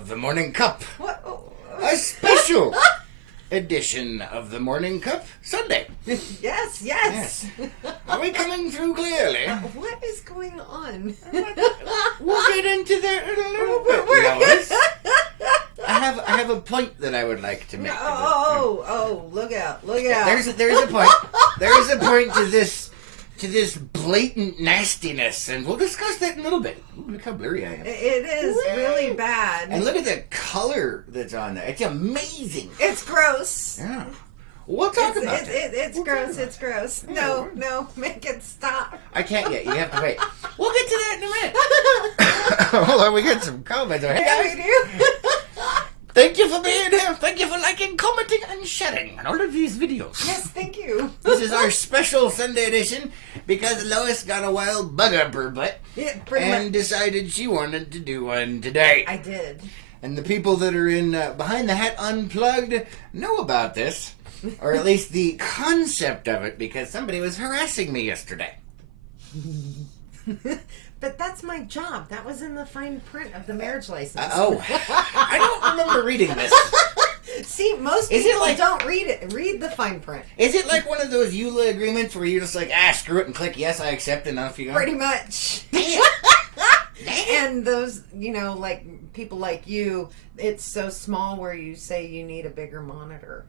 of the Morning Cup. What? A special edition of the Morning Cup Sunday. Yes. Are we coming through clearly? What is going on? We'll get into that in a little bit, Lois. I have a point that I would like to make. Look out. There's a point. There is a point to this blatant nastiness, and we'll discuss that in a little bit. Ooh, look how blurry I am. It is really bad. And look at the color that's on there. It's amazing. It's gross. Yeah. We'll talk about it. It's gross. It's gross. No, make it stop. I can't yet. You have to wait. We'll get to that in a minute. Hold on, we got some comments. Hey guys. We do. Thank you for being here. Thank you for liking, commenting, and sharing on all of these videos. Yes, thank you. This is our special Sunday edition because Lois got a wild bug up her butt and decided she wanted to do one today. I did. And the people that are in Behind the Hat Unplugged know about this, or at least the concept of it, because somebody was harassing me yesterday. But that's my job. That was in the fine print of the marriage license. I don't remember reading this. See, most people don't read it. Read the fine print. Is it like one of those EULA agreements where you're just like, screw it and click yes, I accept, and off you go? Pretty much. And those, like people like you, it's so small where you say you need a bigger monitor.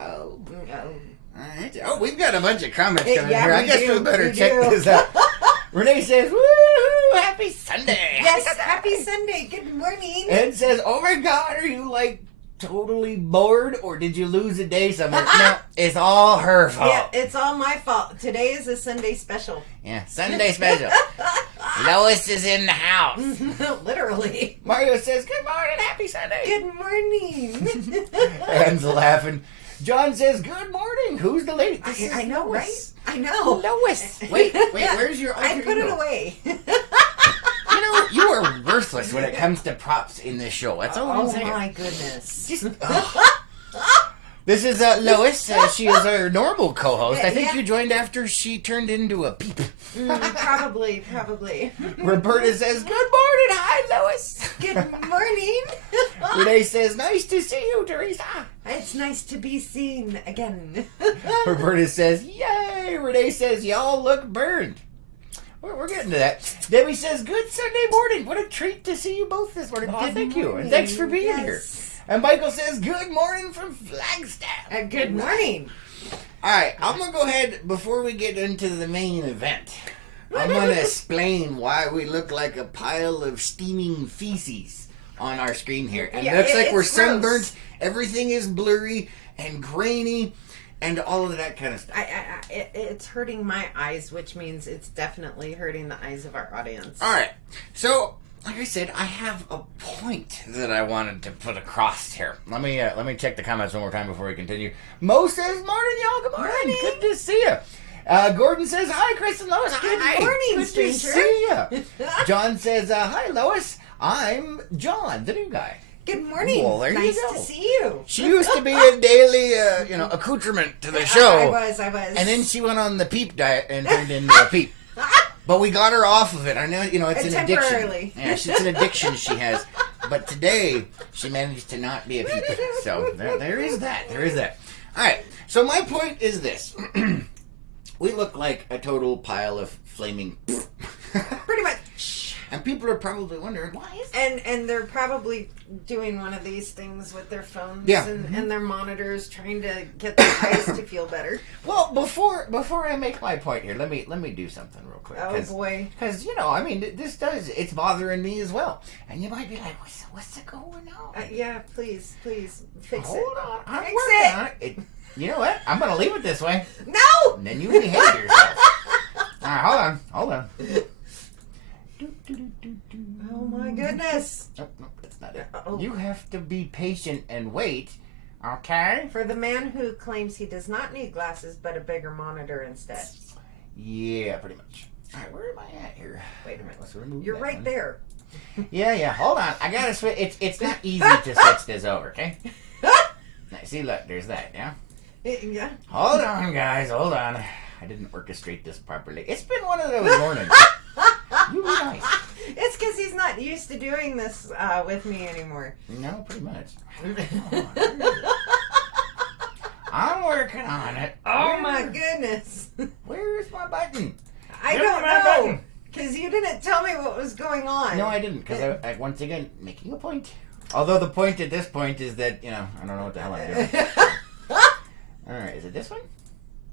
Oh. All right. Oh, we've got a bunch of comments coming here. I guess we better check this out. Renee says, woo, happy Sunday. Yes, happy Sunday. Good morning. Ed says, oh my God, are you like totally bored or did you lose a day somewhere? No, it's all her fault. Yeah, it's all my fault. Today is a Sunday special. Yeah, Sunday special. Lois is in the house. Literally. Mario says, good morning, happy Sunday. Good morning. Anne's laughing. John says, good morning. Who's the lady? I know, right? I know. Lois. Wait, where's your alter I put ego? it away. You are worthless when it comes to props in this show. That's all I'm saying. Oh my goodness. This is Lois. She is our normal co-host. I think Yeah. you joined after she turned into a peep. Probably. Roberta says, good morning. Hi, Lois. Good morning. Renee says, nice to see you, Teresa. It's nice to be seen again. Roberta says, yay. Renee says, y'all look burned. We're getting to that. Debbie says, good Sunday morning. What a treat to see you both this morning. Oh, thank you. And thanks for being here. And Michael says, good morning from Flagstaff. Good morning. All right, I'm going to go ahead, before we get into the main event, I'm going to explain why we look like a pile of steaming feces on our screen here. And it looks like we're sunburnt. Gross. Everything is blurry and grainy and all of that kind of stuff. It's hurting my eyes, which means it's definitely hurting the eyes of our audience. All right, so like I said, I have a point that I wanted to put across here. Let me check the comments one more time before we continue. Mo says, morning, y'all. Good morning. Good to see you. Gordon says, hi, Chris and Lois. Hi. Good morning, Good stranger. to see you. John says, hi, Lois. I'm John, the new guy. Good morning. Well, there nice you go. to see you. She used to be a daily, accoutrement to the show. I was. And then she went on the peep diet and turned into a peep. But we got her off of it. I know, it's an addiction. Yeah, it's an addiction she has. But today, she managed to not be a peep. So there is that. All right. So my point is this. We look like a total pile of flaming... Pretty much. And people are probably wondering, why is that? And they're probably doing one of these things with their phones and their monitors, trying to get their eyes to feel better. Well, before I make my point here, let me do something real quick. Oh boy! Because it's bothering me as well. And you might be like, what's going on? Yeah, please fix it. Hold on, I'm Fix working on it. You know what? I'm gonna leave it this way. No! And then you behave yourself. All right, hold on. Oh my goodness! No, that's not it. Uh-oh. You have to be patient and wait. Okay? For the man who claims he does not need glasses but a bigger monitor instead. Yeah, pretty much. All right, where am I at here? Wait a minute. Let's remove You're that right one. there. Yeah. Hold on. I gotta switch. It's not easy to switch this over. Okay. Now, see, look. There's that. Yeah. Yeah. Hold on, guys. Hold on. I didn't orchestrate this properly. It's been one of those mornings. You be nice. It's because he's not used to doing this with me anymore. No, pretty much. I'm working on it. Oh my goodness. Where's my button? I don't know. Because you didn't tell me what was going on. No, I didn't. Because I once again, making a point. Although the point at this point is that, I don't know what the hell I'm doing. Alright, is it this one?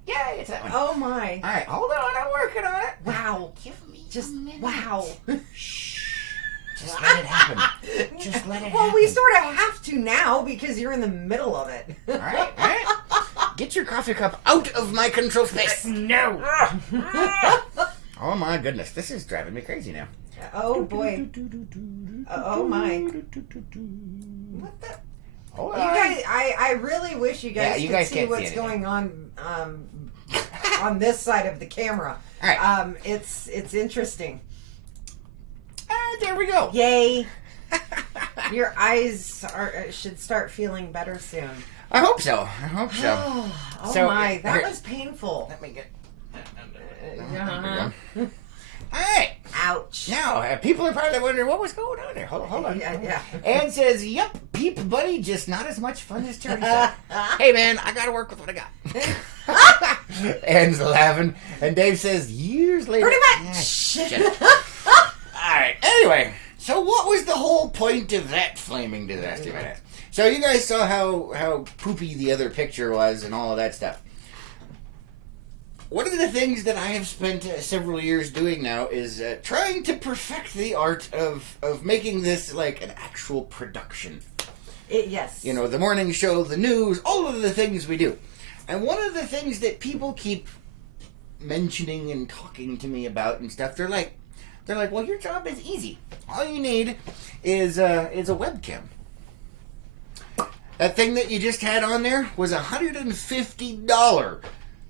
Yeah, it's that one. Oh my. Alright, hold on, I'm working on it. Wow. Give me just, a minute. wow. Shh. Just let it happen. Just let it happen. Well, we sort of have to now because you're in the middle of it. Alright. Get your coffee cup out of my control space. No. Oh my goodness, this is driving me crazy now. Oh boy. Oh my. What the? Hold on. You guys, I really wish you guys could see what's going on this side of the camera. All right. It's interesting. There we go. Yay. Your eyes should start feeling better soon. I hope so. Oh so, my, that was painful. Let me get... Uh-huh. Alright. Ouch. Now, people are probably wondering what was going on there. Hold on. Yeah. Ann says, "Yep, peep buddy, just not as much fun as Teresa." Hey man, I gotta work with what I got. Ann's laughing, and Dave says, "Years later." Pretty much. Alright, anyway, so what was the whole point of that flaming disaster? So you guys saw how poopy the other picture was and all of that stuff. One of the things that I have spent several years doing now is trying to perfect the art of making this like an actual production. Yes. The morning show, the news, all of the things we do. And one of the things that people keep mentioning and talking to me about and stuff, they're like, well, your job is easy. All you need is a webcam. That thing that you just had on there was $150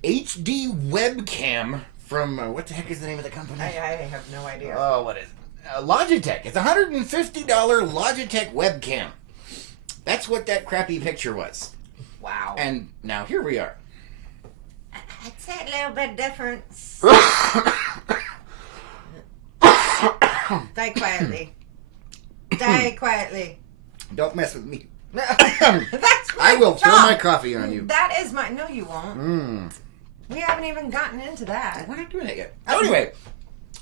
HD webcam from, what the heck is the name of the company? I have no idea. Oh, what is it? Logitech. It's $150 Logitech webcam. That's what that crappy picture was. Wow. And now here we are. I'd say a little bit different. Die quietly. Die quietly. Don't mess with me. That's I will job. throw my coffee on you. That is my... No, you won't. We haven't even gotten into that. We're not doing that yet. Anyway,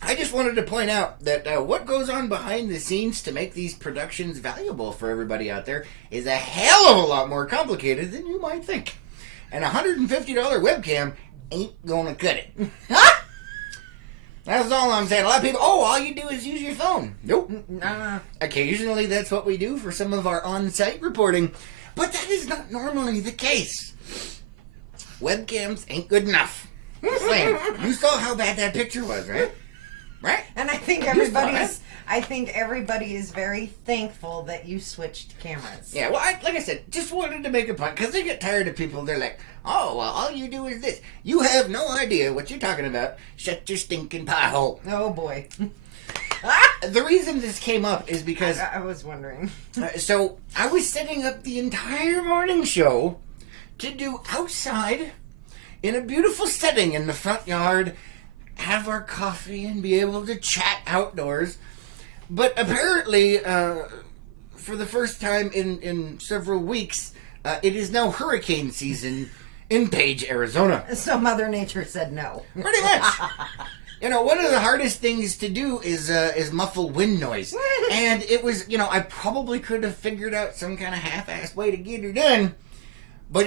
I just wanted to point out that what goes on behind the scenes to make these productions valuable for everybody out there is a hell of a lot more complicated than you might think. And a $150 webcam ain't gonna cut it. That's all I'm saying. A lot of people, all you do is use your phone. Nope. Occasionally that's what we do for some of our on-site reporting, but that is not normally the case. Webcams ain't good enough. Just saying. You saw how bad that picture was, right? Right? And I think everybody is very thankful that you switched cameras. Yeah, well, like I said, just wanted to make a point, because they get tired of people. They're like, oh, well, all you do is this. You have no idea what you're talking about. Shut your stinking pie hole. Oh, boy. The reason this came up is because... I was wondering. So, I was setting up the entire morning show to do outside in a beautiful setting in the front yard, have our coffee and be able to chat outdoors. But apparently, for the first time in several weeks, it is now hurricane season in Page, Arizona. So Mother Nature said no. Pretty much. One of the hardest things to do is muffle wind noise. And it was, I probably could have figured out some kind of half-assed way to get it done. But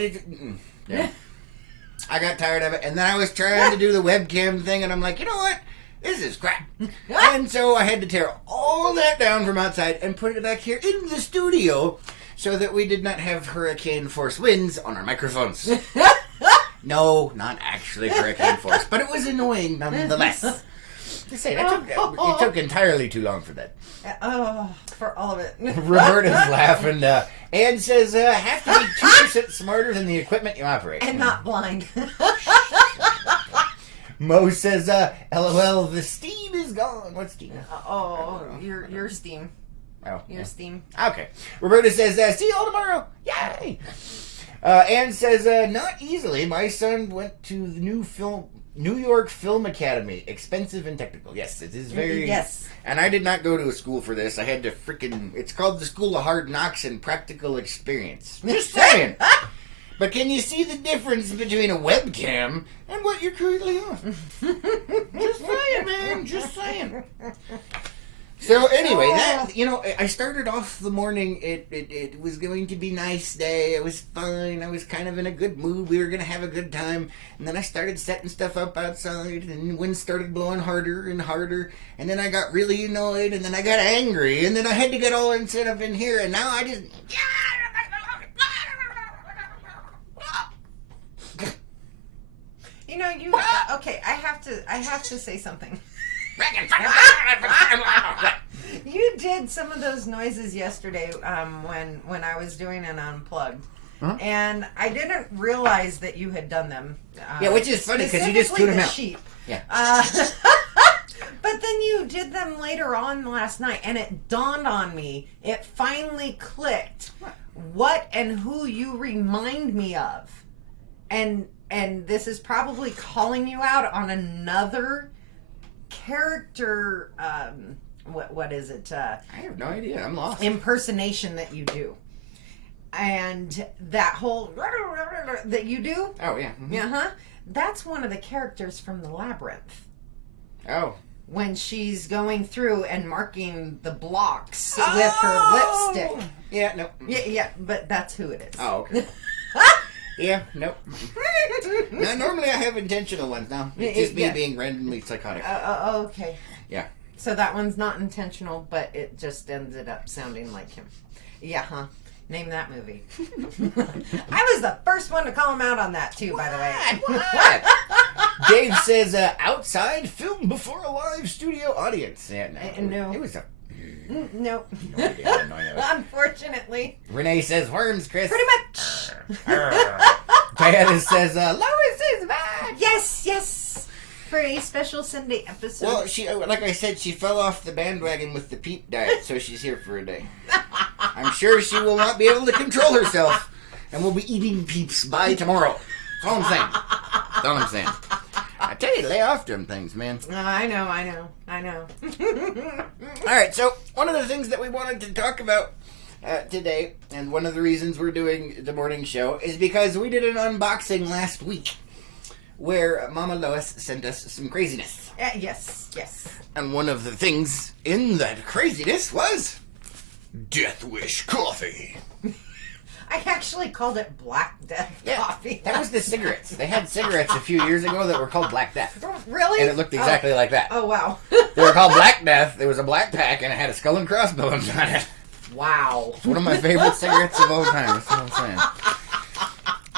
I got tired of it. And then I was trying to do the webcam thing, and I'm like, you know what? This is crap. And so I had to tear all that down from outside and put it back here in the studio so that we did not have hurricane force winds on our microphones. No, not actually hurricane force, but it was annoying nonetheless. Just say, it took entirely too long for that. For all of it. Roberta's laughing. Ann says, have to be 2% smarter than the equipment you operate. And not blind. Mo says, LOL, the steam is gone. What's steam? Your steam. Oh, your steam. Okay. Roberta says, see you all tomorrow. Yay! Ann says, not easily. My son went to the new New York Film Academy. Expensive and technical. Yes, it is very... Yes. And I did not go to a school for this. I had to freaking... It's called the School of Hard Knocks and Practical Experience. Just saying. But can you see the difference between a webcam and what you're currently on? Just saying, man. Just saying. So anyway, that, you know, I started off the morning. It was going to be a nice day. It was fine. I was kind of in a good mood. We were going to have a good time. And then I started setting stuff up outside, and the wind started blowing harder and harder. And then I got really annoyed, and then I got angry, and then I had to get all set up in here, and now I just... You know, okay, I have to say something. You did some of those noises yesterday when I was doing an unplugged. Huh? And I didn't realize that you had done them. Yeah, which is funny because you just tune them out. Sheep. Yeah. But then you did them later on last night, and it dawned on me. It finally clicked what and who you remind me of. And this is probably calling you out on another character, what is it? I have no idea. I'm lost. Impersonation that you do. And that whole that you do. Oh, yeah. Mm-hmm. Uh-huh. That's one of the characters from The Labyrinth. Oh. When she's going through and marking the blocks with her lipstick. Yeah, no. Yeah, but that's who it is. Oh, okay. Yeah, nope. No, normally I have intentional ones now. It's just me being randomly psychotic. Okay. Yeah. So that one's not intentional, but it just ended up sounding like him. Yeah, huh? Name that movie. I was the first one to call him out on that, too, by the way. What? Dave says, outside, film before a live studio audience. Yeah, no. It was a... No. No idea. Unfortunately. Renee says, worms, Chris. Pretty much. Diana says, Lois is back. Yes. For a special Sunday episode. Well, she, like I said, she fell off the bandwagon with the peep diet, so she's here for a day. I'm sure she will not be able to control herself, and will be eating peeps by tomorrow. That's all I'm saying. I tell you, lay off them things, man. I know. All right, so one of the things that we wanted to talk about today, and one of the reasons we're doing the morning show, is because we did an unboxing last week where Mama Lois sent us some craziness. Yes. And one of the things in that craziness was Death Wish coffee. I actually called it Black Death coffee. That was the cigarettes. They had cigarettes a few years ago that were called Black Death. Really? And it looked exactly like that. Oh, wow. They were called Black Death. There was a black pack, and it had a skull and crossbones on it. Wow. It's one of my favorite cigarettes of all time. That's what I'm saying.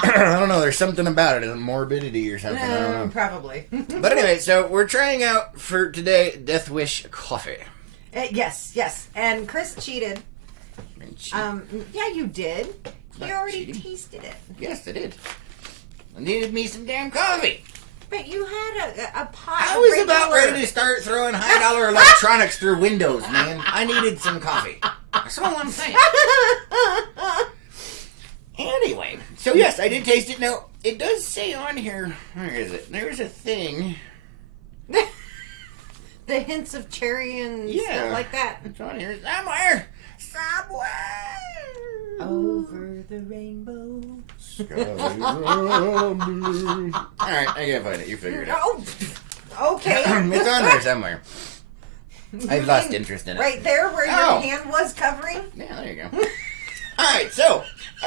I don't know. There's something about it. A morbidity or something. I don't know. Probably. But anyway, so we're trying out for today Death Wish coffee. Yes. And Chris cheated. Yeah, you did. You already tasted it. Yes, I did. I needed me some damn coffee. But you had a pot. I was about ready to start throwing high-dollar electronics through windows, man. I needed some coffee. That's all I'm saying. Anyway, so yes, I did taste it. Now, it does say on here, where is it? There's a thing. The hints of cherry and stuff like that. It's on here somewhere. Over the rainbow. Alright, I can't find it. You figure it out. Oh, okay. It's on there somewhere. I've lost interest in it. Right there where your hand was covering? Yeah, there you go. Alright, so,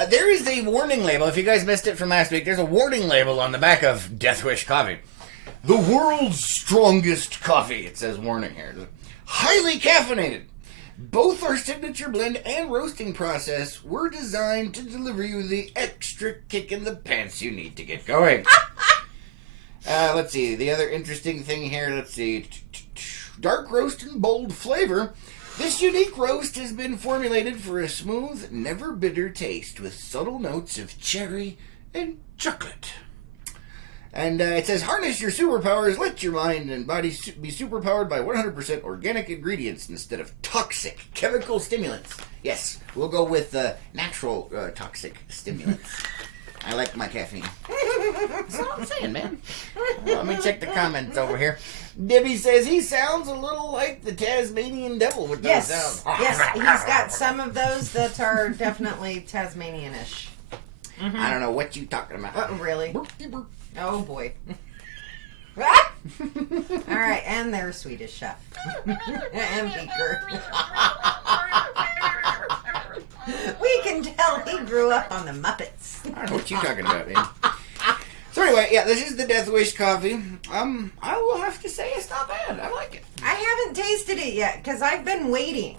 there is a warning label. If you guys missed it from last week, there's a warning label on the back of Death Wish coffee. The world's strongest coffee, it says warning here. Highly caffeinated. Both our signature blend and roasting process were designed to deliver you the extra kick in the pants you need to get going. Let's see. The other interesting thing here, let's see. Dark roast and bold flavor. This unique roast has been formulated for a smooth, never bitter taste with subtle notes of cherry and chocolate. And it says, harness your superpowers, let your mind and body be superpowered by 100% organic ingredients instead of toxic chemical stimulants. Yes, we'll go with natural toxic stimulants. I like my caffeine. That's all I'm saying, man. Let me check the comments over here. Debbie says he sounds a little like the Tasmanian devil with those sounds. Yes, he's got some of those that are definitely Tasmanian-ish. Mm-hmm. I don't know what you talking about. Really? Oh, boy. All right, and there's Swedish Chef. And Beaker. We can tell he grew up on the Muppets. I don't know what you're talking about, man. So anyway, yeah, this is the Death Wish coffee. I will have to say it's not bad. I like it. I haven't tasted it yet because I've been waiting.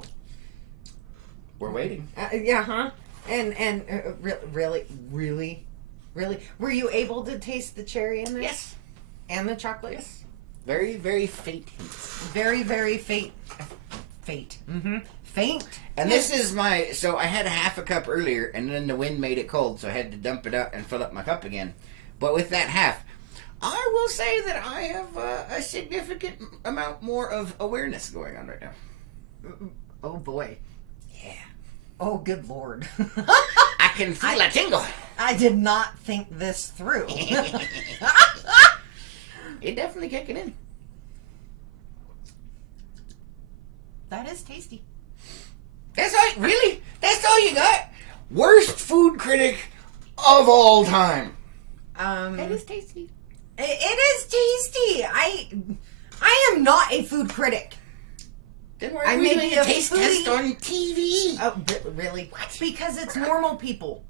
We're waiting. Yeah, huh? And really, were you able to taste the cherry in there? Yes. And the chocolate? Yes. Very, very faint. Very, very faint. Mm-hmm. Faint. And this is so I had a half a cup earlier, and then the wind made it cold, so I had to dump it out and fill up my cup again. But with that half, I will say that I have a significant amount more of awareness going on right now. Oh, boy. Yeah. Oh, good Lord. I can feel a tingle. I did not think this through. It definitely kicking in. That is tasty. That's all, really? That's all you got? Worst food critic of all time. It is tasty. It is tasty. I am not a food critic. Then why are we doing a taste test on TV? Oh, really? What? Because it's normal people.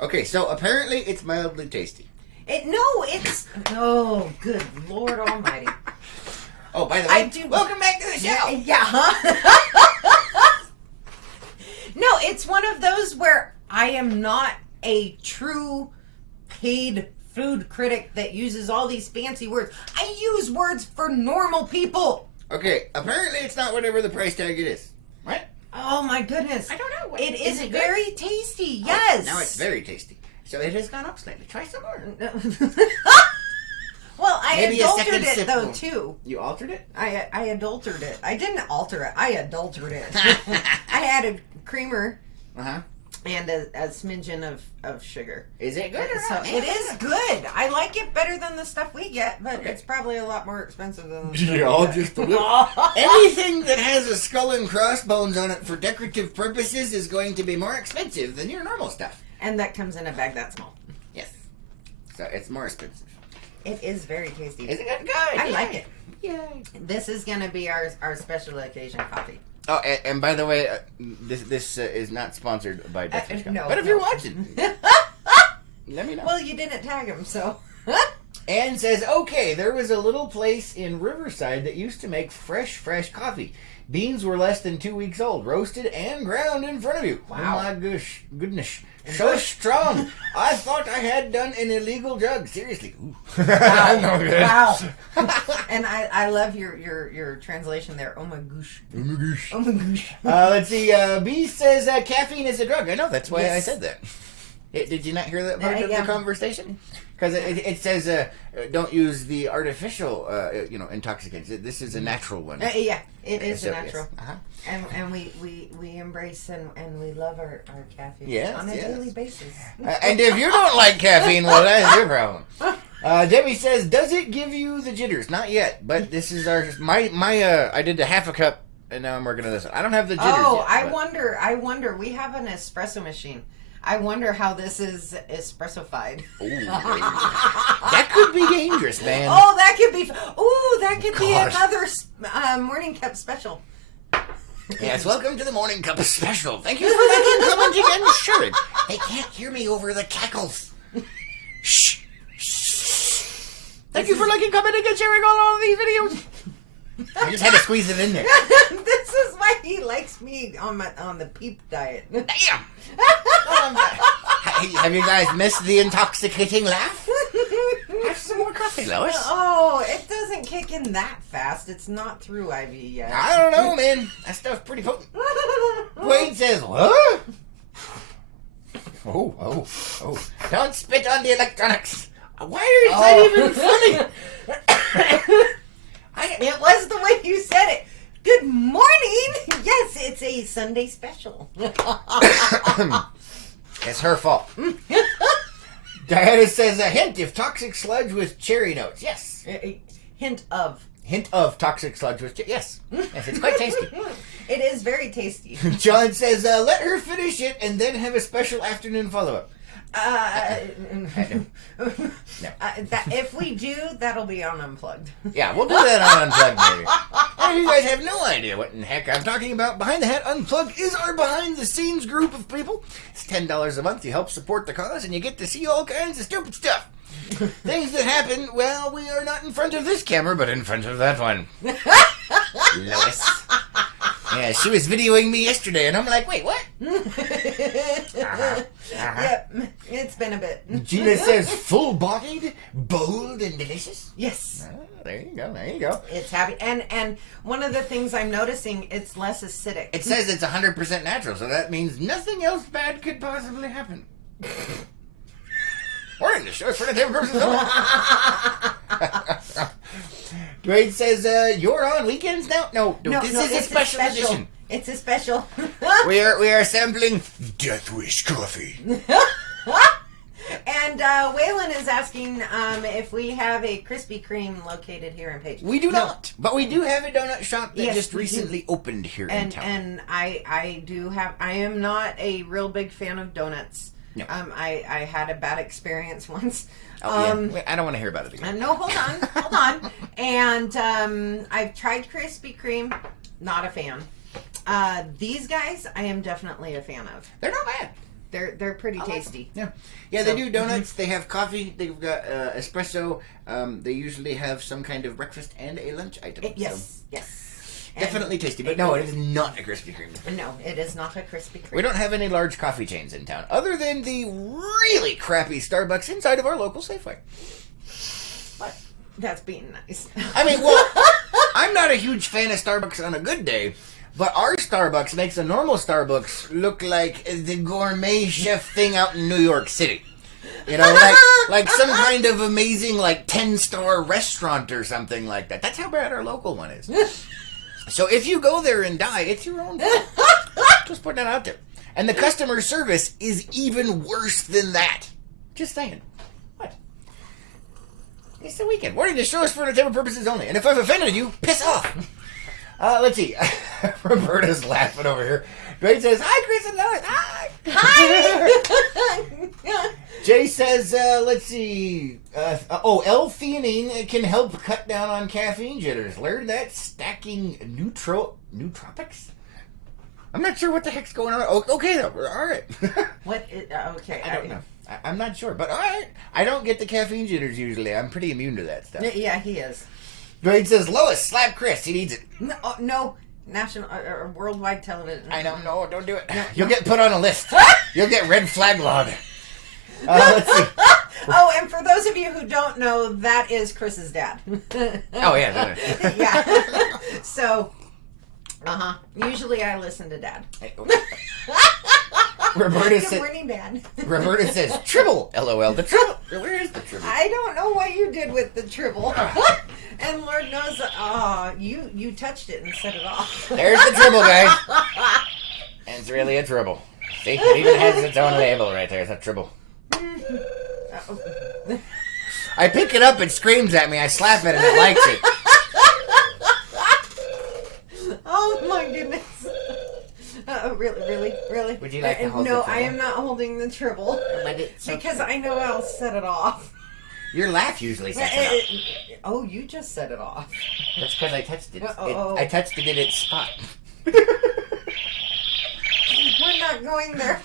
Okay, so apparently it's mildly tasty. Oh, good Lord Almighty. Oh, by the way, welcome back to the show. Yeah, huh? No, it's one of those where I am not a true paid food critic that uses all these fancy words. I use words for normal people. Okay, apparently it's not whatever the price tag it is. Right? Oh my goodness. I don't know. It is very tasty, yes. Now it's very tasty. So it has gone up slightly. Try some more. Well, I adulterated it, though, more. too. You altered it? I adulterated it. I didn't alter it. I adulterated it. I added creamer and a smidgen of sugar. Is it good or not? It is good. I like it better than the stuff we get, but it's probably a lot more expensive than the stuff just a little. Anything that has a skull and crossbones on it for decorative purposes is going to be more expensive than your normal stuff. And that comes in a bag that small. Yes. So it's more expensive. It is very tasty. Is it good? I like it. Yay. This is going to be our special occasion coffee. Oh, and by the way, this is not sponsored by Death Wish. No. But if you're watching, let me know. Well, you didn't tag him, so. Ann says, okay, there was a little place in Riverside that used to make fresh coffee. Beans were less than 2 weeks old, roasted and ground in front of you. Wow. Oh my goodness. So strong. I thought I had done an illegal drug. Seriously. Wow. And I love your translation there. Oh my gosh. Oh my gosh. Oh my gosh. Let's see. B says caffeine is a drug. I know. That's why I said that. Did you not hear that part of the conversation? Because it says don't use the artificial intoxicants. This is a natural one. Yeah, it is a natural. Yes. Uh-huh. And we embrace and we love our caffeine on a daily basis. And if you don't like caffeine, well, that's your problem. Debbie says, does it give you the jitters? Not yet, but this is my I did a half a cup and now I'm working on this. I don't have the jitters yet, I wonder. We have an espresso machine. I wonder how this is espressified. Ooh, that could be dangerous, man. Oh, that could be. Ooh, that could be another morning cup special. Yes, welcome to the Morning Cup Special. Thank you for liking, commenting, and sharing. They can't hear me over the cackles. Shh. Thank you for liking, commenting, and sharing all of these videos. I just had to squeeze it in there. This is why he likes me on the peep diet. Damn. Have you guys missed the intoxicating laugh? Have some more coffee, Lois. Oh, it doesn't kick in that fast. It's not through IV yet. I don't know, man. That stuff's pretty potent. Wade says, what? Oh. Don't spit on the electronics. Why is that even funny? It was the way you said it. Good morning. Yes, it's a Sunday special. It's her fault. Diana says, a hint if toxic sludge with cherry notes. Yes. Hint of. Hint of toxic sludge with cherry. Yes. Yes, it's quite tasty. It is very tasty. John says, let her finish it and then have a special afternoon follow-up. No. If we do, that'll be on Unplugged. Yeah, we'll do that on Unplugged, maybe. And you guys have no idea what in the heck I'm talking about. Behind the Hat Unplugged is our behind-the-scenes group of people. It's $10 a month to help support the cause, and you get to see all kinds of stupid stuff. Things that happen, well, we are not in front of this camera, but in front of that one. Lois. Yeah, she was videoing me yesterday, and I'm like, wait, what? Yep, it's been a bit. Gina says, full-bodied, bold, and delicious? Yes. Oh, there you go, there you go. It's happy. And one of the things I'm noticing, it's less acidic. It says it's 100% natural, so that means nothing else bad could possibly happen. We're in the show for the table purposes only. Dwayne says, you're on weekends now? No, this is a special edition. It's a special. we are sampling Death Wish coffee. And Waylon is asking if we have a Krispy Kreme located here in Page. We do not, but we do have a donut shop that just we recently opened here in town. And I do have. I am not a real big fan of donuts. No. I had a bad experience once. Oh, yeah. I don't want to hear about it again. No, hold on. And I've tried Krispy Kreme, not a fan. These guys, I am definitely a fan of. They're not bad. They're pretty tasty. Yeah, they do donuts. They have coffee. They've got espresso. They usually have some kind of breakfast and a lunch item. Yes. Definitely tasty, but no, it is not a Krispy Kreme. No, it is not a Krispy Kreme. We don't have any large coffee chains in town, other than the really crappy Starbucks inside of our local Safeway. What? That's being nice. I mean, well, I'm not a huge fan of Starbucks on a good day, but our Starbucks makes a normal Starbucks look like the gourmet chef thing out in New York City. You know, like some kind of amazing, 10-star restaurant or something like that. That's how bad our local one is. So if you go there and die, it's your own fault. Just put that out there. And the customer service is even worse than that. Just saying. What? It's the weekend. Warning, this show is for entertainment purposes only. And if I've offended you, piss off. Let's see. Roberta's laughing over here. Dwayne says, hi, Chris and Lois. Hi. Jay says, let's see. L-theanine can help cut down on caffeine jitters. Learn that stacking nootropics? I'm not sure what the heck's going on. Okay, though. All right. What? Okay. I don't know. I'm not sure, but all right. I don't get the caffeine jitters usually. I'm pretty immune to that stuff. Yeah, he is. Dwayne says, Lois, slap Chris. He needs it. No. National or worldwide television. I don't know. Don't do it. No. You'll get put on a list. You'll get red flag log. Let's see. And for those of you who don't know, that is Chris's dad. Oh, yeah. Yeah. So, usually I listen to Dad. Roberta Good morning, Dad. Roberta says, Tribble, LOL. The Tribble. Where is the Tribble? I don't know what you did with the Tribble. And Lord knows, you touched it and set it off. There's the Tribble, guys. And it's really a Tribble. See, it even has its own label right there. It's a Tribble. I pick it up, it screams at me, I slap it, and it likes it. Oh my goodness. Really? Would you like to hold No, the Tribble? I am not holding the Tribble. Because I know I'll set it off. Your laugh usually sets it off. Oh, you just set it off. That's because I touched it. I touched it in its spot. We're not going there.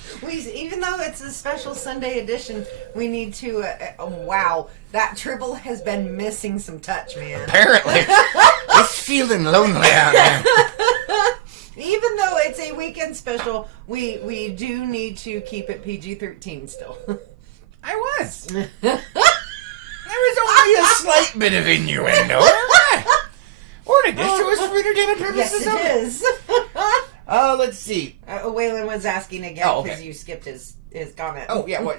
Even though it's a special Sunday edition, we need to. Wow, that Tribble has been missing some touch, man. Apparently, it's feeling lonely out there. Even though it's a weekend special, we do need to keep it PG-13 still. I was. There was only a slight bit of innuendo. Warning, this show is for entertainment purposes. Yes, it is. Let's see. Waylon was asking again because you skipped his comment. Oh, yeah, we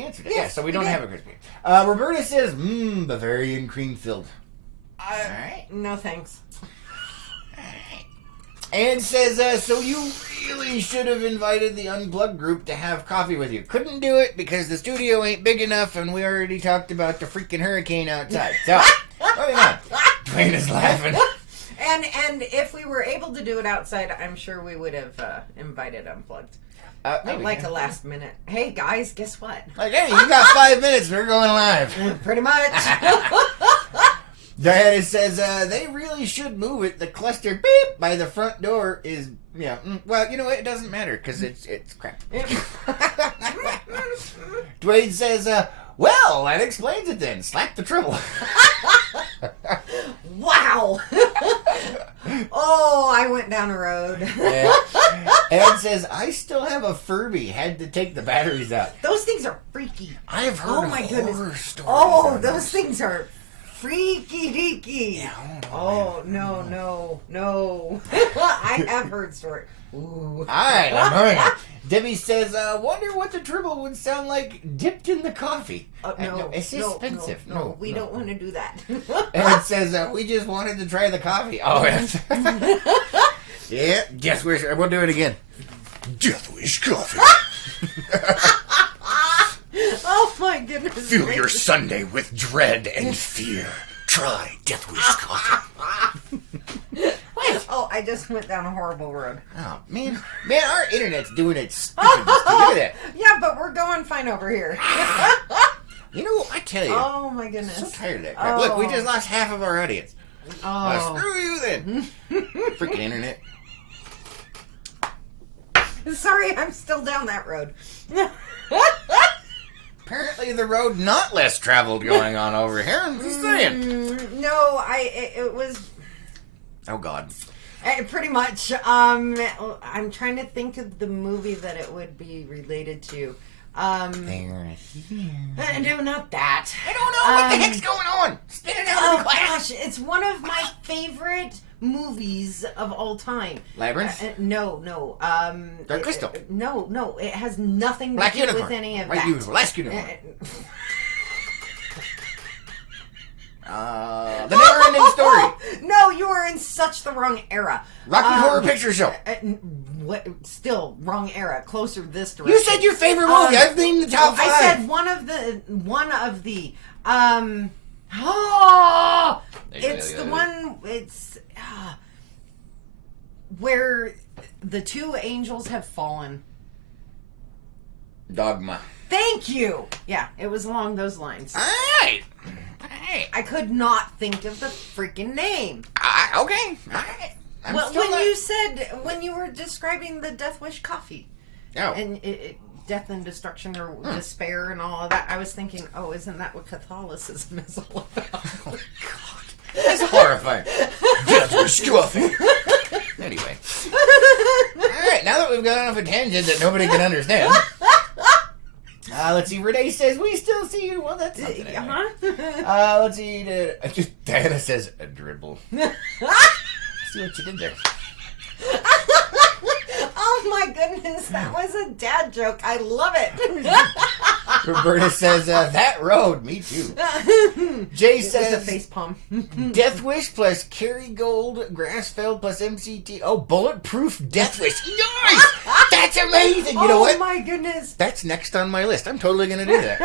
answered it. Yes, yeah, so we don't did. have a crispy. Roberta says, Bavarian cream filled. All right. No, thanks. And says, so you really should have invited the Unplugged group to have coffee with you. Couldn't do it because the studio ain't big enough and we already talked about the freaking hurricane outside. So, moving on. Dwayne is laughing. And if we were able to do it outside, I'm sure we would have invited Unplugged. Like a last minute. Hey guys, guess what? Like, hey, you got 5 minutes. We're going live. Pretty much. Diana says, they really should move it. The cluster beep by the front door is, well, you know what? It doesn't matter because it's crap. Dwayne says, well, that explains it then. Slap the triple. Wow. Oh, I went down a road. Yeah. Ed says, I still have a Furby. Had to take the batteries out. Those things are freaky. I have heard horror stories. Oh, those things are freaky deaky. Yeah, No. I have heard stories. Ooh. Alright, I'm hurrying. Debbie says, wonder what the triple would sound like dipped in the coffee. No, it's expensive. No, we don't want to do that. And it says, we just wanted to try the coffee. Oh, yes. Yeah, Death Wish. We'll do it again. Death Wish coffee. Oh, my goodness. Fill your Sunday with dread and fear. Try Death Wish coffee. What? Oh, I just went down a horrible road. Oh, man, our internet's doing its stupid. Look at that. Yeah, but we're going fine over here. You know, I tell you. Oh, my goodness. I'm so tired of that crap. Look, we just lost half of our audience. Oh. Screw you then. Freaking internet. Sorry, I'm still down that road. Apparently the road not less traveled going on over here. I'm just saying. No, it was... Oh, God. Pretty much. I'm trying to think of the movie that it would be related to. No, not that. I don't know what the heck's going on. Spit it out of the glass. Gosh, it's one of my favorite movies of all time. Labyrinth? No. Dark Crystal? No. It has nothing Black to do Unicorn. with any of White that. Unicorn. Last Unicorn. The Never-Ending Story. No, you are in such the wrong era. Rocky Horror Picture Show. Still wrong era. Closer this direction. You said your favorite movie. I've named the top 5. I said one of the. It's the one. It's where the two angels have fallen. Dogma. Thank you. Yeah, it was along those lines. All right. I could not think of the freaking name. Okay. All right. When you were describing the Death Wish coffee, and death and destruction or despair and all of that, I was thinking, oh, isn't that what Catholicism is all about? Oh, God. That's horrifying. Death Wish coffee. Anyway. All right, now that we've gone off a tangent that nobody can understand. Let's see. Renee says, we still see you. Well, that's something. Anyway. Let's see. Diana says, a dribble. See what you did there. Oh, my goodness. That was a dad joke. I love it. Roberta says, that road. Me too. Jay says, face palm. Death Wish plus Kerrygold, Grassfeld plus MCT. Oh, Bulletproof Death Wish. Nice! That's amazing. You know what? Oh, my goodness. That's next on my list. I'm totally going to do that.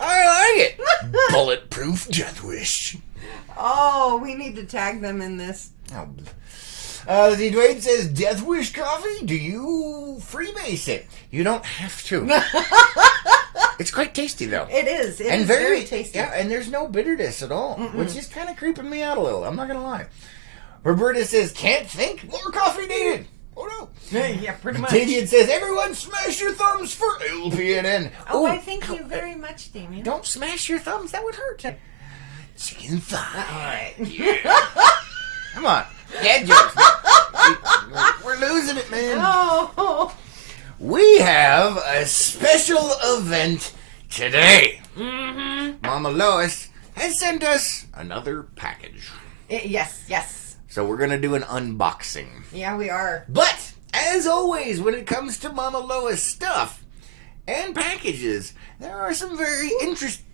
I like it. Bulletproof Death Wish. Oh, we need to tag them in this. The Dwayne says, Death Wish coffee? Do you freebase it? You don't have to. It's quite tasty, though. It is. It is very tasty. Yeah, and there's no bitterness at all, which is kind of creeping me out a little. I'm not going to lie. Roberta says, can't think? More coffee needed. Oh, no. Yeah, pretty much. Damien says, everyone smash your thumbs for LPNN. Oh, I thank you very much, Damien. Don't smash your thumbs. That would hurt. Chicken thigh. All right. Yeah. Come on. Dad jokes. We're losing it, man. Oh. We have a special event today. Mama Lois has sent us another package. Yes. So we're going to do an unboxing. Yeah, we are. But, as always, when it comes to Mama Lois stuff and packages, there are some very interesting...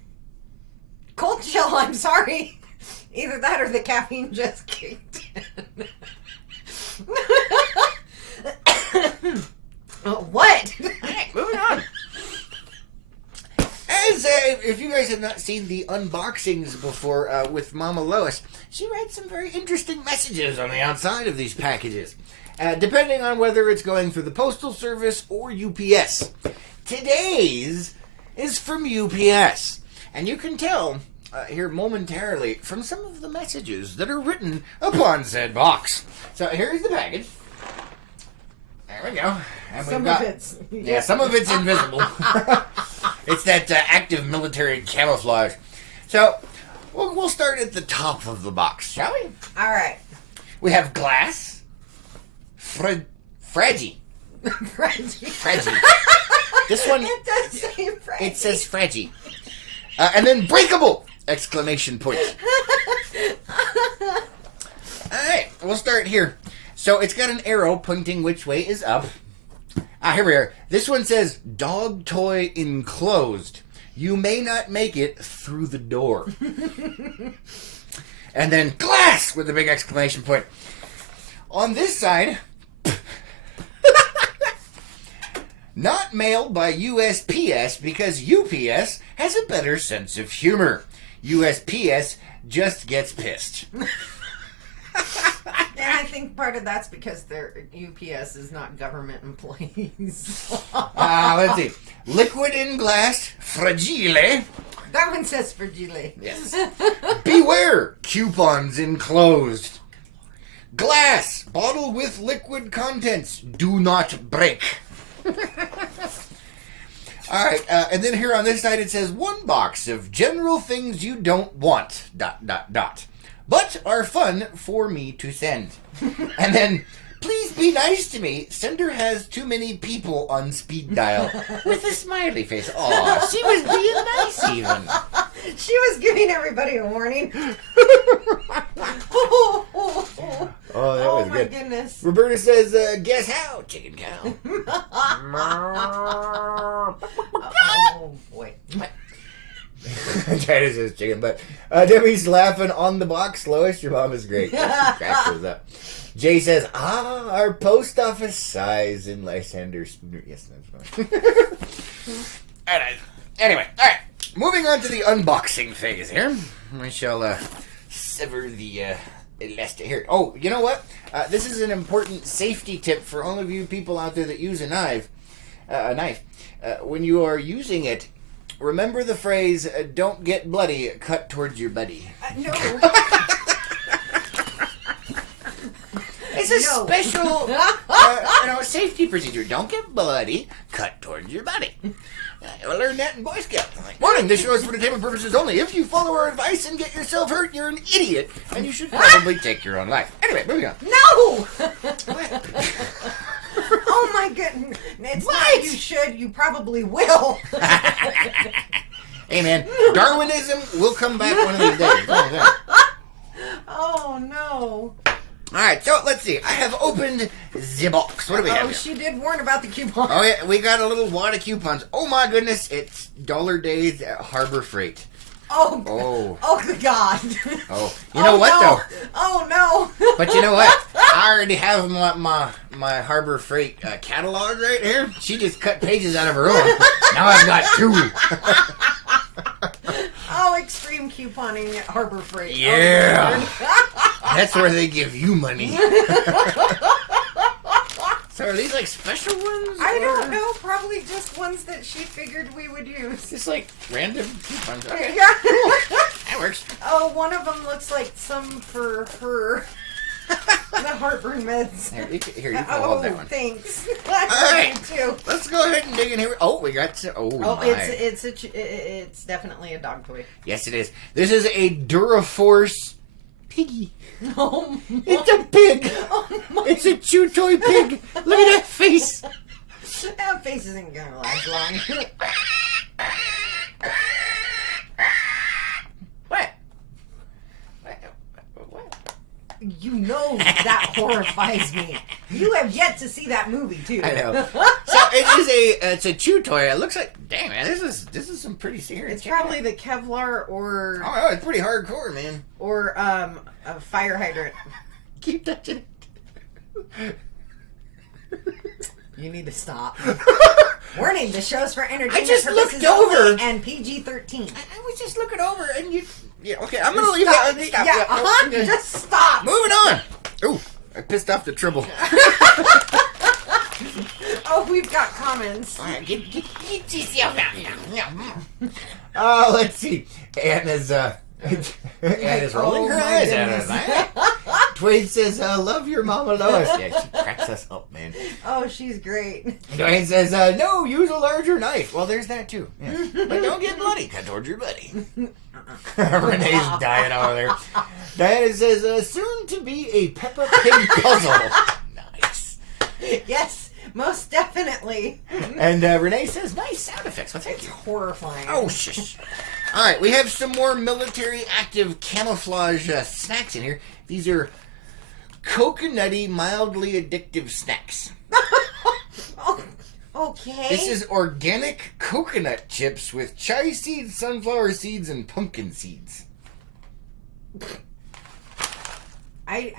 Cold chill, I'm sorry. Either that or the caffeine just kicked in. What? Alright, moving on. As if you guys have not seen the unboxings before with Mama Lois, she writes some very interesting messages on the outside of these packages, depending on whether it's going through the Postal Service or UPS. Today's is from UPS, and you can tell here momentarily from some of the messages that are written upon said box. So here's the package. There we go. And some of it's... Yeah, some of it's invisible. It's that active military camouflage. So, we'll start at the top of the box, shall we? All right. We have glass. Fraggy. Fraggy. This one... It does say fraggy. It says fraggy. And then breakable! Exclamation point. Alright, we'll start here. So it's got an arrow pointing which way is up. Here we are. This one says, dog toy enclosed. You may not make it through the door. And then glass with a big exclamation point. On this side, not mailed by USPS because UPS has a better sense of humor. USPS just gets pissed. And I think part of that's because their UPS is not government employees. Let's see. Liquid in glass, fragile. That one says fragile. Yes. Beware, coupons enclosed. Glass, bottle with liquid contents. Do not break. Alright, and then here on this side it says, one box of general things you don't want, ... but are fun for me to send. And then, please be nice to me. Sender has too many people on speed dial. With a smiley face. Aw, she was being nice even. She was giving everybody a warning. Oh, that was my good. Goodness. Roberta says, guess how, chicken cow? Oh, boy. That is his chicken, but Debbie's laughing on the box. Lois, your mom is great. She cracks those up. Jay says, our post office size in Lysander Spooner. Yes, that's fine. Anyway, all right. Moving on to the unboxing phase here. I shall sever the elastic here. Oh, you know what? This is an important safety tip for all of you people out there that use a knife. When you are using it, remember the phrase, don't get bloody, cut towards your buddy. No. It's a special safety procedure. Don't get bloody, cut towards your buddy. I learned that in Boy Scouts. Warning, this show is for entertainment purposes only. If you follow our advice and get yourself hurt, you're an idiot, and you should probably take your own life. Anyway, moving on. No! What? Oh my goodness. It's What? not you should, you probably will. Hey man, Darwinism will come back one of these days. Oh no. Alright, so let's see. I have opened the box. What do we have Oh, here? she did warn about the coupon. Oh yeah, we got a little wad of coupons. Oh my goodness, it's Dollar Days at Harbor Freight. Oh. Oh. Oh, good God. Oh, you know what no. though? Oh no. But you know what? I already have my Harbor Freight catalog right here. She just cut pages out of her own. Now I've got two. Oh, extreme couponing at Harbor Freight. Yeah. Oh, That's where they give you money. So are these like special ones? I or don't know. Probably just ones that she figured we would use. Just like random coupons. Okay. Yeah. Cool. That works. Oh, one of them looks like some for her. The heartburn meds. Here, you can hold that one. Thanks. All right. Too. Let's go ahead and dig in here. Oh, we got some. Oh, Oh, my. it's definitely a dog toy. Yes, it is. This is a Duraforce piggy. Oh, It's a pig. Oh my. It's a chew toy pig. Look at that face. That face isn't gonna last long. What? You know that horrifies me. You have yet to see that movie too. I know. So it's a chew toy. It looks like, dang man, this is some pretty serious. It's probably the Kevlar or Oh, it's pretty hardcore, man. a fire hydrant. Keep touching it. You need to stop. Warning, the show's for entertainment I just purposes looked over. only and PG-13. I was just looking over and you... Yeah, okay, I'm going to leave that. Stop. Yeah, Okay. just stop. Moving on. Ooh, I pissed off the Tribble. Oh, we've got comments. All right, get yourself out. Let's see. Anna's rolling her eyes at us. Dwayne says, love your mama Lois. Yeah, she cracks us up, man. Oh, she's great. Dwayne says, no, use a larger knife. Well, there's that too. Yeah. But don't get bloody. Cut towards your buddy. Renee's dying over there. Diana says, soon to be a Peppa Pig puzzle. Nice. Yes, most definitely. And Renee says, nice sound effects. Well, thank you. Horrifying. Oh, shush. All right, we have some more military active camouflage snacks in here. These are coconutty, mildly addictive snacks. Oh, okay. This is organic coconut chips with chia seeds, sunflower seeds, and pumpkin seeds. Okay,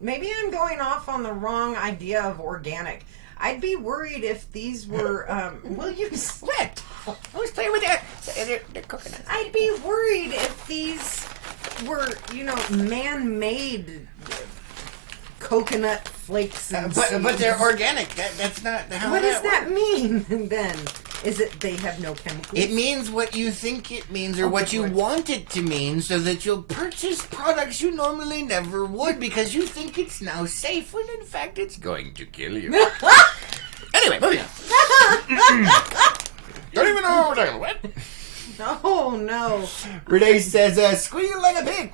maybe I'm going off on the wrong idea of organic. I'd be worried if these were, will you... What? I was playing with that. They're coconuts. I'd be worried if these were, man-made coconut flakes and but they're organic. That's not how What does that that mean, then? Is it they have no chemicals? It means what you think it means or what you want it to mean so that you'll purchase products you normally never would because you think it's now safe when in fact it's going to kill you. Anyway, moving on. Don't even know what we're talking about. Oh, no. Renee says, squeal like a pig.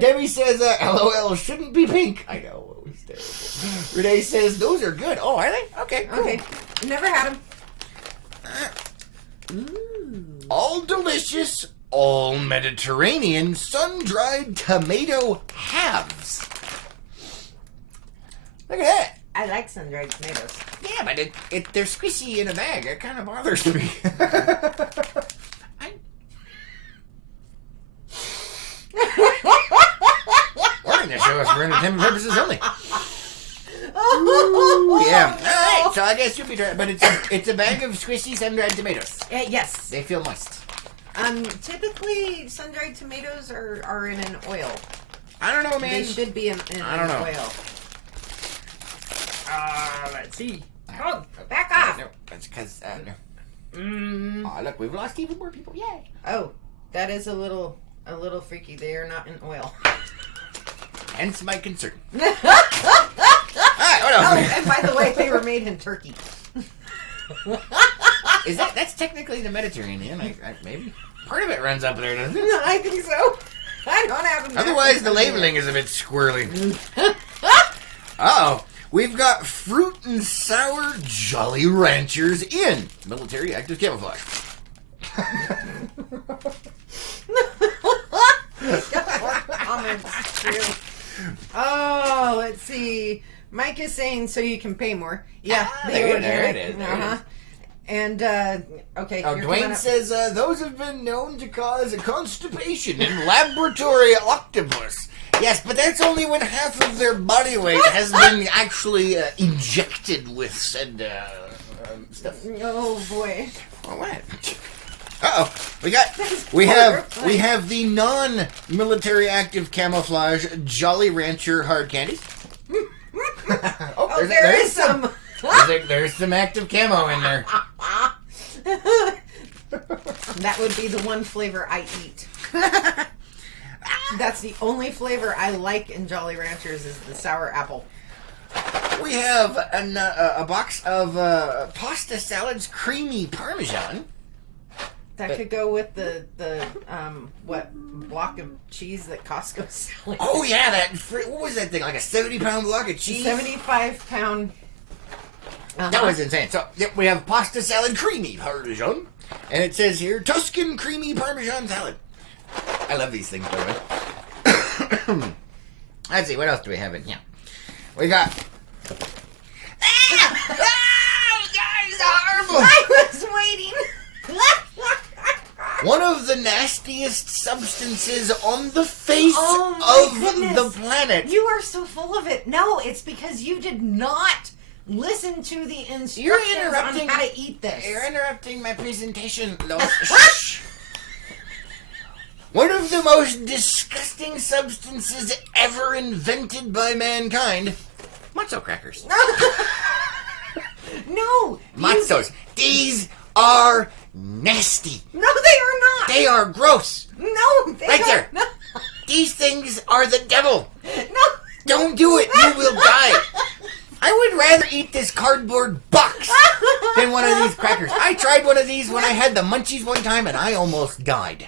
Debbie says, LOL shouldn't be pink. I know, it was terrible. Renee says, those are good. Oh, are they? Okay, cool. Okay. Never had them. All delicious, all Mediterranean, sun-dried tomato halves. Look at that. I like sun-dried tomatoes. Yeah, but they're squishy in a bag. It kind of bothers me. Warning, this show is for entertainment purposes only. Ooh, yeah. No. All right, so I guess you'll be trying, but it's a bag of squishy sun-dried tomatoes. Yes. They feel moist. Typically, sun-dried tomatoes are in an oil. I don't know, man. They should be in an oil. Let's see. Oh, back off. No, that's because, no. Mm. Oh, look, we've lost even more people. Yay. Oh, that is a little freaky. They are not in oil. Hence my concern. All right, what else? Oh, and by the way, they were made in Turkey. Is that's technically the Mediterranean? Maybe part of it runs up there, doesn't it? No, I think so. I don't have them. Otherwise, the labeling is a bit squirrely. Uh-oh. We've got fruit and sour Jolly Ranchers in military active camouflage. Comments too. Oh, let's see. Mike is saying so you can pay more. Yeah, there it is. Uh-huh. And okay. Oh, Dwayne says those have been known to cause constipation in laboratory octopus. Yes, but that's only when half of their body weight has been actually injected with said stuff. Oh boy. Oh, what? Uh-oh. We have the non-military active camouflage Jolly Rancher hard candies. There is some. There's some active camo in there. That would be the one flavor I eat. That's the only flavor I like in Jolly Ranchers is the sour apple. We have a box of pasta salads creamy Parmesan. That could go with the block of cheese that Costco selling. Oh yeah, what was that thing? Like a 70-pound block of cheese? 75-pound. That was insane. So we have pasta salad creamy Parmesan, and it says here Tuscan creamy Parmesan salad. I love these things, by the way. Let's see, what else do we have in here? We got... Guys, horrible! I was waiting! One of the nastiest substances on the face the planet. You are so full of it. No, it's because you did not listen to the instructions on how to eat this. You're interrupting my presentation. No, shh. One of the most disgusting substances ever invented by mankind. Matzo crackers. No. Matzos. These are nasty. No, they are not. They are gross. No, they right are there. not. These things are the devil. No. Don't do it. You will die. I would rather eat this cardboard box than one of these crackers. I tried one of these when I had the munchies one time, and I almost died.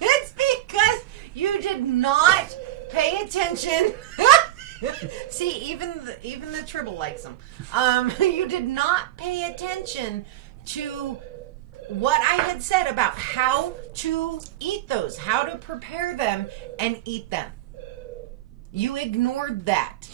It's because you did not pay attention. See, even the Tribble likes them. You did not pay attention to what I had said about how to eat those, how to prepare them and eat them. You ignored that.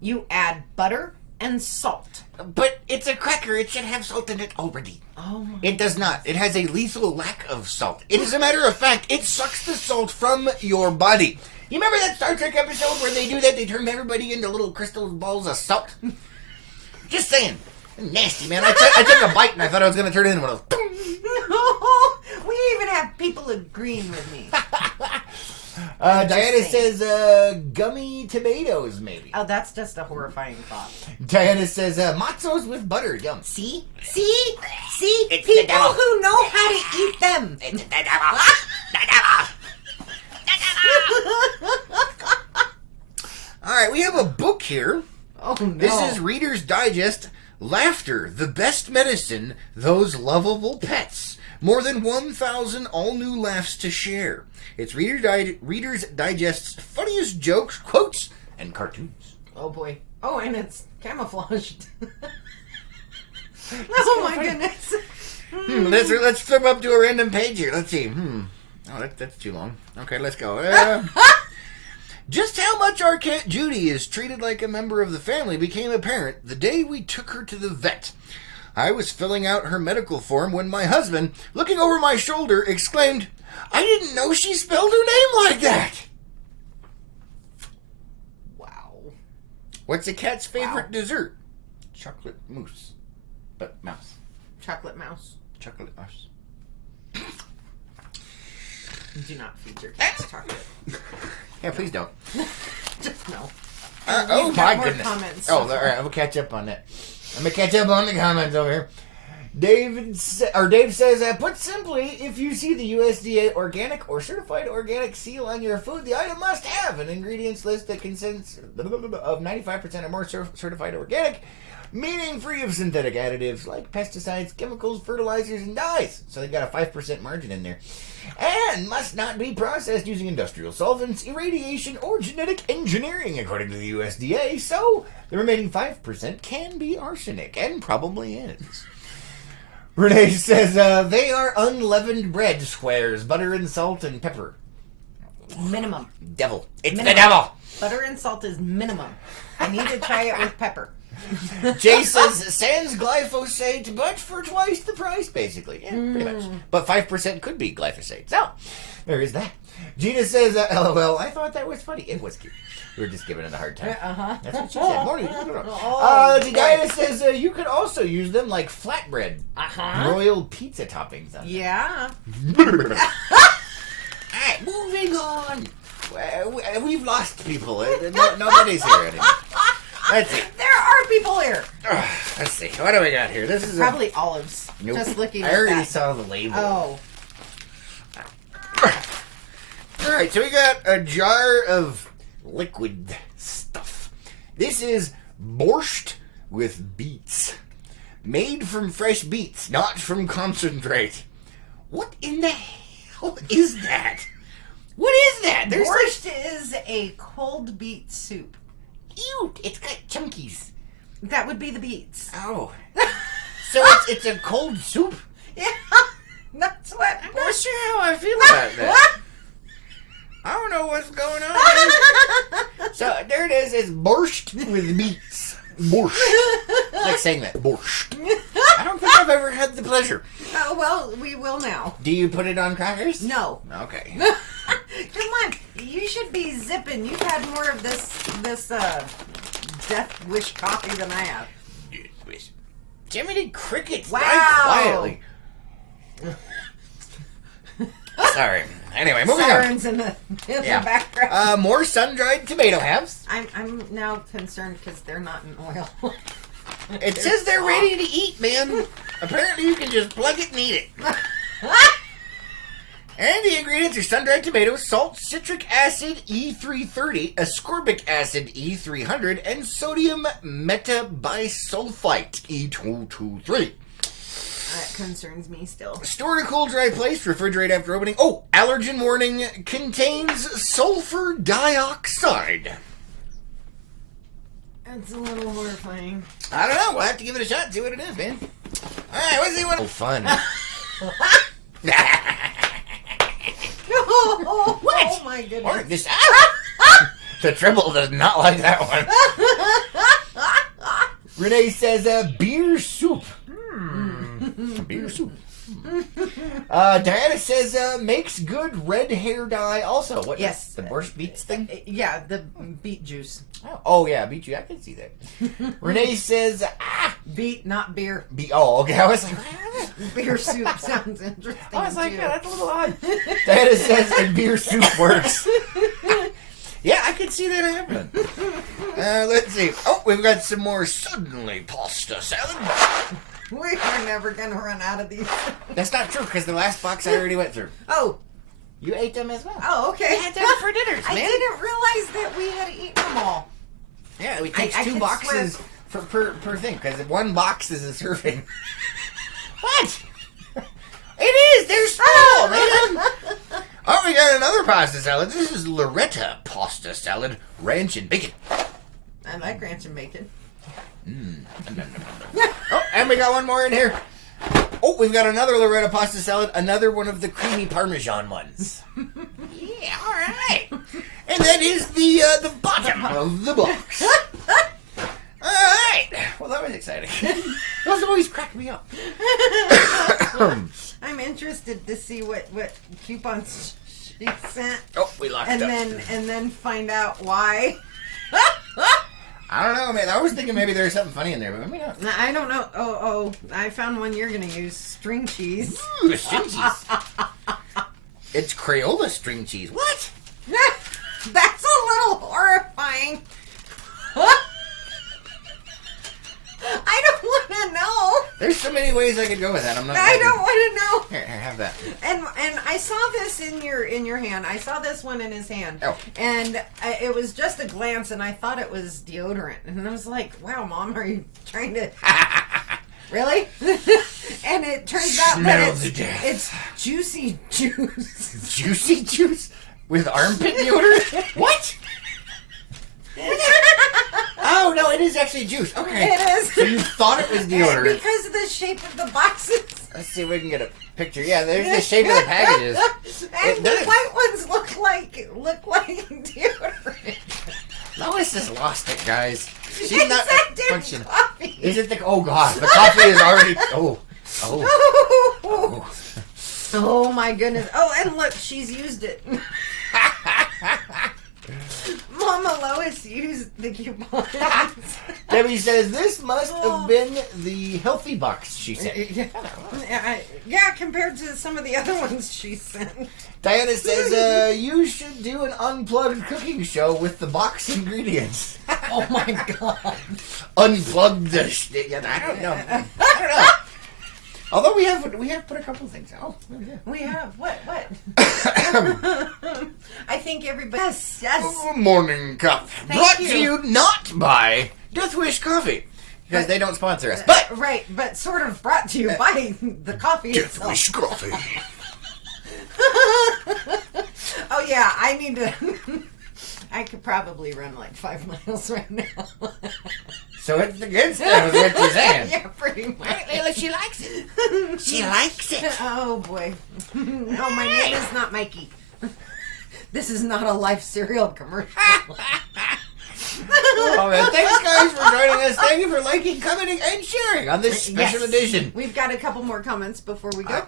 You add butter and salt. But it's a cracker. It should have salt in it already. Oh my. It does not. It has a lethal lack of salt. It is a matter of fact, it sucks the salt from your body. You remember that Star Trek episode where they do that? They turn everybody into little crystal balls of salt? Just saying. Nasty, man. I took a bite and I thought I was going to turn it into one of those. No, we even have people agreeing with me. Diana says gummy tomatoes, maybe. Oh, that's just a horrifying thought. Diana says matzos with butter. Yum. See? It's people who know how to eat them. It's the devil. The devil. All right, we have a book here. Oh, no. This is Reader's Digest. Laughter, the best medicine, those lovable pets. More than 1,000 all-new laughs to share. It's Reader's Digest's funniest jokes, quotes, and cartoons. Oh, boy. Oh, and it's camouflaged. Oh, my goodness. Let's flip up to a random page here. Let's see. Oh, that's too long. Okay, let's go. Just how much our cat Judy is treated like a member of the family became apparent the day we took her to the vet. I was filling out her medical form when my husband, looking over my shoulder, exclaimed, "I didn't know she spelled her name like that." Wow. What's a cat's favorite dessert? Chocolate mousse. But mouse. Chocolate mouse. Chocolate mouse. Do not feed your cats chocolate. Yeah, please don't. Just no. Oh my goodness. Comments. Oh, all right. I'm gonna catch up on that. I'm gonna catch up on the comments over here. Dave says, put simply, if you see the USDA organic or certified organic seal on your food, the item must have an ingredients list that consists of 95% or more certified organic, meaning free of synthetic additives like pesticides, chemicals, fertilizers, and dyes. So they've got a 5% margin in there. And must not be processed using industrial solvents, irradiation, or genetic engineering, according to the USDA. So the remaining 5% can be arsenic, and probably is. Renee says, they are unleavened bread squares, butter and salt and pepper. Minimum. Devil. It's minimum. the devil. Butter and salt is minimum. I need to try it with pepper. Jay says, sans glyphosate, but for twice the price, basically. Yeah, pretty much. But 5% could be glyphosate. So, there is that. Gina says, LOL, I thought that was funny. It was cute. We were just giving it a hard time. Uh-huh. That's what she said. Morning. The guy says, you could also use them like flatbread. Uh-huh. Royal pizza toppings on Yeah. Alright, moving on. We've lost people. Nobody's here anymore. Let's see. There are people here. Let's see. What do we got here? This is probably olives. Nope. Just looking at I already that. saw the label. Oh. Alright, so we got a jar of liquid stuff. This is borscht with beets. Made from fresh beets, not from concentrate. What in the hell is that? What is that? Borscht is a cold beet soup. Ew, it's got chunkies. That would be the beets. Oh. So it's a cold soup? Yeah. That's what. I'm not sure how I feel about that. I don't know what's going on. So there it is. It's borscht with beets. Borscht. Like saying that. Borscht. I don't think have ever had the pleasure. Oh, well, we will now. Do you put it on crackers? No. Okay. Come on. You should be zipping. You've had more of this Death Wish coffee than I have. Jiminy Crickets. Wow. Quietly. Sorry. Anyway, moving Sirens in the background. More sun-dried tomato halves. I'm now concerned because they're not in oil. It says they're ready to eat, man. Apparently you can just plug it and eat it. And the ingredients are sun-dried tomatoes, salt, citric acid E330, ascorbic acid E300, and sodium metabisulfite E223. That concerns me still. Store in a cool, dry place. Refrigerate after opening. Oh, allergen warning. Contains sulfur dioxide. It's a little horrifying. I don't know. We'll have to give it a shot and see what it is, man. All right, let's see what... Oh, fun. Oh my goodness. This... The triple does not like that one. Renee says, beer soup. Beer soup. Diana says, makes good red hair dye also. What? Yes. The borscht beets thing? Yeah, the beet juice. Oh yeah, beet juice. I can see that. Renee says, beet, not beer. Oh, okay. I was like, beer soup sounds interesting. I was like, too. yeah, that's a little odd. Diana says, and beer soup works. Yeah, I can see that happening. Let's see. Oh, we've got some more suddenly pasta salad. We are never going to run out of these. That's not true, because the last box I already went through. Oh. You ate them as well. Oh, okay. We had them for dinners, man. I didn't realize that we had eaten them all. Yeah, we take two boxes per thing, because one box is a serving. What? It is! They're small, man! Oh, we got another pasta salad. This is Loretta pasta salad, ranch and bacon. I like ranch and bacon. Oh, and we got one more in here. Oh, we've got another Loretta pasta salad, another one of the creamy Parmesan ones. Yeah, all right. And that is the bottom of the box. All right. Well, that was exciting. Those always crack me up. I'm interested to see what coupons she sent. Oh, we locked up. And then find out why. I don't know, man. I was thinking maybe there's something funny in there, but maybe not. I don't know. Oh, I found one you're going to use. String cheese. Ooh, string cheese. It's Crayola string cheese. What? That's a little horrifying. I don't want to know. There's so many ways I could go with that. I don't want to know. Here, have that. And I saw this in your hand. I saw this one in his hand. Oh. And it was just a glance, and I thought it was deodorant. And I was like, "Wow, Mom, are you trying to really?" And it turns out that it's juicy juice. Juicy juice with armpit deodorant. What? Oh, no, it is actually juice. Okay. It is. So you thought it was deodorant. Because of the shape of the boxes. Let's see if we can get a picture. Yeah, there's the shape of the packages. And the white ones look like deodorant. Lois has lost it, guys. She's It's not that damn functioning. coffee. Is it the... Oh, God. The coffee is already... Oh. Oh, my goodness. Oh, and look, she's used it. Mama Lois used the coupons. Debbie says, this must have been the healthy box, she said. Yeah, compared to some of the other ones she sent. Diana says, you should do an unplugged cooking show with the box ingredients. Oh, my God. Unplugged the... I don't know. Although we have put a couple things out. Oh, yeah. We have what? I think everybody. Yes. Morning cup brought to you not by Death Wish Coffee because they don't sponsor us, but but sort of brought to you by the coffee Death itself. Wish Coffee. Oh yeah, I need to. I could probably run like 5 miles right now. So it's the good stuff, is what you're saying. Yeah, pretty much. She likes it. She likes it. Oh boy. No, my name is not Mikey. This is not a Life cereal commercial. Oh, man. Thanks, guys, for joining us. Thank you for liking, commenting, and sharing on this special edition. We've got a couple more comments before we go.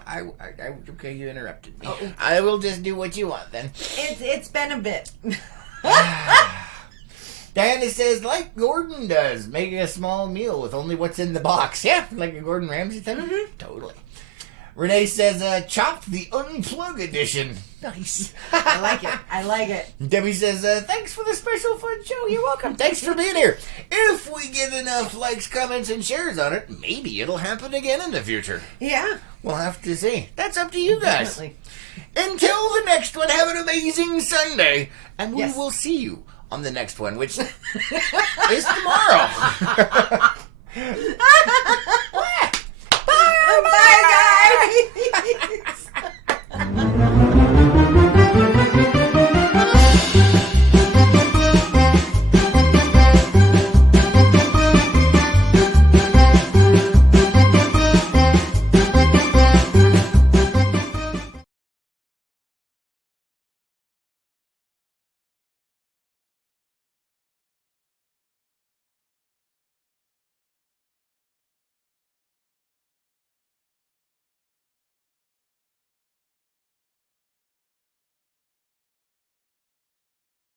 Okay, you interrupted me. Oh. I will just do what you want, then. It's been a bit. Diana says, like Gordon does, making a small meal with only what's in the box. Yeah, like a Gordon Ramsay thing. Mm-hmm. Totally. Renee says, chopped the unplug edition. Nice. I like it. Debbie says, thanks for the special fun show. You're welcome. Thanks for being here. If we get enough likes, comments, and shares on it, maybe it'll happen again in the future. Yeah. We'll have to see. That's up to you guys. Definitely. Until the next one, have an amazing Sunday. And we will see you on the next one, which is tomorrow.